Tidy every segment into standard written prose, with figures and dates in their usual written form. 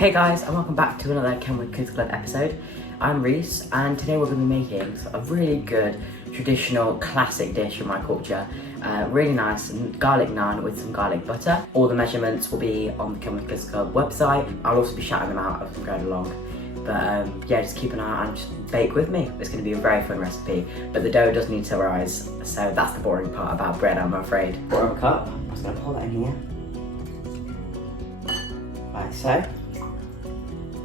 Hey guys, and welcome back to another Kenwood Kids Club episode. I'm Reece, and today we're going to be making a really good traditional classic dish from my culture. Really nice garlic naan with some garlic butter. All the measurements will be on the Kenwood Kids Club website. I'll also be shouting them out as I'm going along. But yeah, just keep an eye out and just bake with me. It's going to be a very fun recipe, but the dough does need to rise, so that's the boring part about bread, I'm afraid. Quarter of a cup. I'm just going to pour that in here. Like so.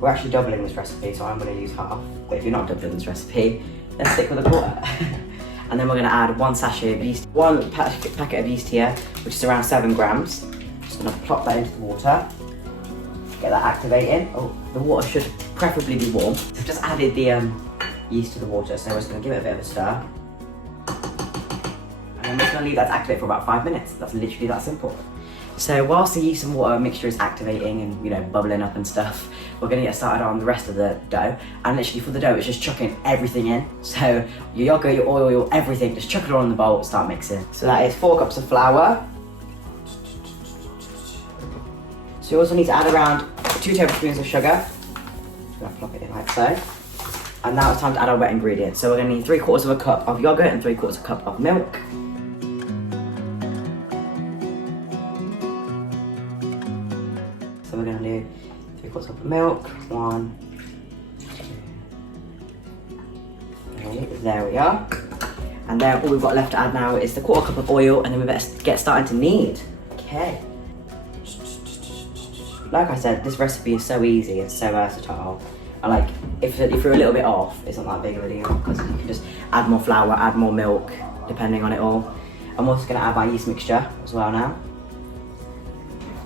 We're actually doubling this recipe, so I'm going to use half. But if you're not doubling this recipe, then stick with a quarter. And then we're going to add one sachet of yeast, one packet of yeast here, which is around 7 grams. Just going to plop that into the water, get that activating. Oh, the water should preferably be warm. So I've just added the yeast to the water, so we're just going to give it a bit of a stir. And I'm just going to leave that to activate for about 5 minutes. That's literally that simple. So whilst the yeast and water mixture is activating and, you know, bubbling up and stuff, we're going to get started on the rest of the dough. And literally for the dough, it's just chucking everything in. So your yogurt, your oil, your everything, just chuck it all in the bowl and start mixing. So that is 4 cups of flour. So you also need to add around 2 tablespoons of sugar. Just going to plop it in like so. And now it's time to add our wet ingredients. So we're going to need 3/4 of a cup of yogurt and 3/4 of a cup of milk. So we're going to do 3/4 cup of milk. 1, 2, 3. There we are. And then all we've got left to add now is the 1/4 cup of oil, and then we better get started to knead. Okay. Like I said, this recipe is so easy and so versatile. And like, if you're a little bit off, it's not that big of a deal, because you can just add more flour, add more milk, depending on it all. I'm also going to add my yeast mixture as well now.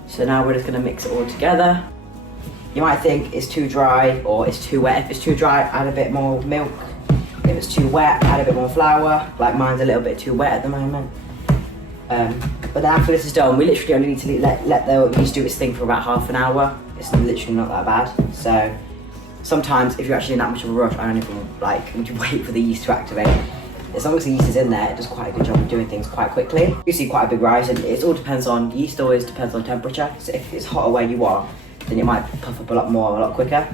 So now we're just going to mix it all together. You might think it's too dry or it's too wet. If it's too dry, add a bit more milk. If it's too wet, add a bit more flour. Like mine's a little bit too wet at the moment. But then after this is done, we literally only need to let the yeast do its thing for about half an hour. It's literally not that bad. So sometimes if you're actually in that much of a rush, I don't even like need to wait for the yeast to activate. As long as the yeast is in there, it does quite a good job of doing things quite quickly. You see quite a big rise, and it all depends on, yeast always depends on temperature. So if it's hotter where you are, then it might puff up a lot quicker.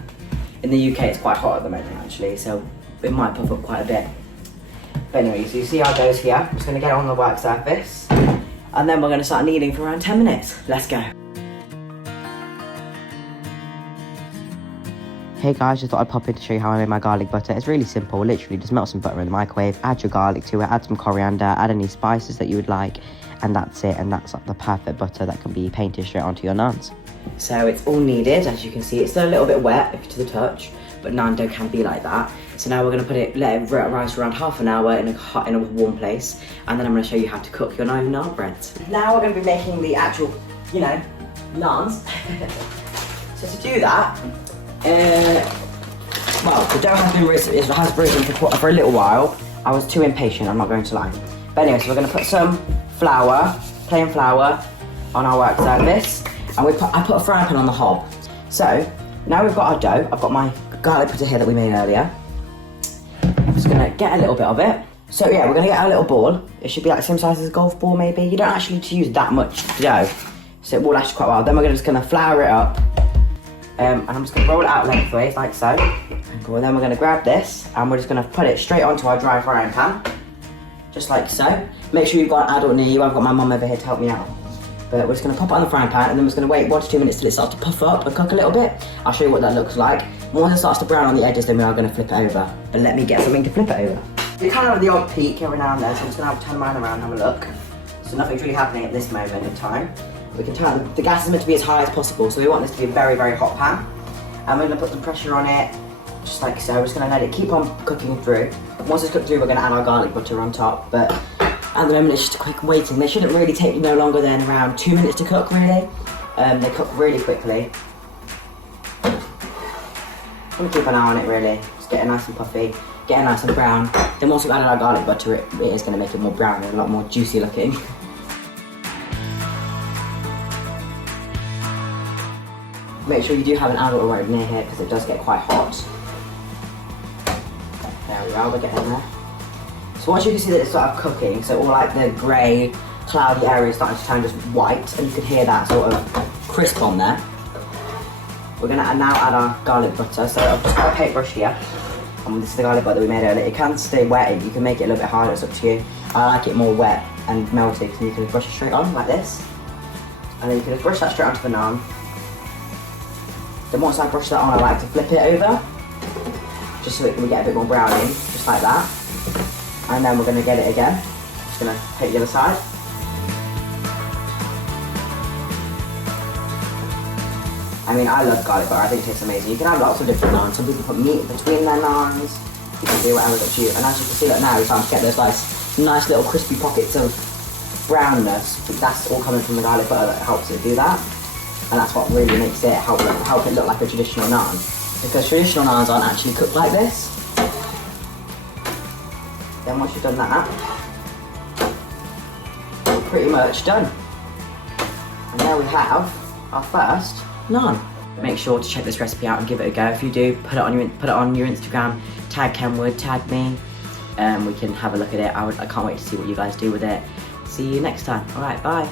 In the UK, it's quite hot at the moment actually, so it might puff up quite a bit. But anyway, so you see how it goes here. I'm just going to get it on the work surface, and then we're going to start kneading for around 10 minutes. Let's go. Hey guys, just thought I'd pop in to show you how I made my garlic butter. It's really simple, literally just melt some butter in the microwave, add your garlic to it, add some coriander, add any spices that you would like, and that's it. And that's like the perfect butter that can be painted straight onto your naans. So it's all kneaded, as you can see. It's still a little bit wet to the touch, but naan dough can be like that. So now we're going to let it rise for around half an hour in a warm place, and then I'm going to show you how to cook your naan breads. Now we're going to be making the actual, you know, naans. So to do that, well, the dough has risen for a little while. I was too impatient, I'm not going to lie. But anyway, so we're going to put some flour, plain flour, on our work surface, and I put a frying pan on the hob. So now we've got our dough. I've got my garlic butter here that we made earlier. I'm just going to get a little bit of it. So yeah, we're going to get our little ball. It should be like the same size as a golf ball maybe. You don't actually need to use that much dough, so it will last quite well. Then we're just going to flour it up. And I'm just going to roll it out lengthways, like so. Well, then we're going to grab this, and we're just going to put it straight onto our dry frying pan. Just like so. Make sure you've got an adult near you. I've got my mum over here to help me out. But we're just going to pop it on the frying pan, and then we're just going to wait 1 to 2 minutes till it starts to puff up and cook a little bit. I'll show you what that looks like. Once it starts to brown on the edges, then we are going to flip it over. And let me get something to flip it over. We kind of have the odd peak every now and then, so I'm just going to turn mine around and have a look. So nothing's really happening at this moment in time. We can turn, the gas is meant to be as high as possible, so we want this to be a very, very hot pan. And we're going to put some pressure on it, just like so. We're just going to let it keep on cooking through. Once it's cooked through, we're going to add our garlic butter on top. But at the moment, it's just a quick waiting. They shouldn't really take no longer than around 2 minutes to cook, really. They cook really quickly. I'm going to keep an eye on it, really. Just get it nice and puffy, get it nice and brown. Then once we've added our garlic butter, it is going to make it more brown and a lot more juicy looking. Make sure you do have an adult right near here, because it does get quite hot. There we are, we're getting there. So once you can see that it's sort of cooking, so all like the grey, cloudy area is starting to turn just white, and you can hear that sort of crisp on there. we're gonna now add our garlic butter. So I've just got a paintbrush here. And this is the garlic butter that we made earlier. It can stay wet, you can make it a little bit harder, it's up to you. I like it more wet and melted, so you can brush it straight on like this. And then you can just brush that straight onto the naan. Then once I brush that on, I like to flip it over, just so we get a bit more browning, just like that. And then we're gonna get it again. Just gonna take the other side. I mean, I love garlic butter, I think it tastes amazing. You can have lots of different naans. Some people put meat between their naans. You can do whatever's up to you. And as you can see, look now, you're starting to get those nice little crispy pockets of brownness. That's all coming from the garlic butter that helps it do that. And that's what really makes it help it look like a traditional naan. Because traditional naans aren't actually cooked like this. Then once you've done that, you're pretty much done. And there we have our first naan. Make sure to check this recipe out and give it a go. If you do, put it on your Instagram, tag Kenwood, tag me. We can have a look at it. I can't wait to see what you guys do with it. See you next time. Alright, bye.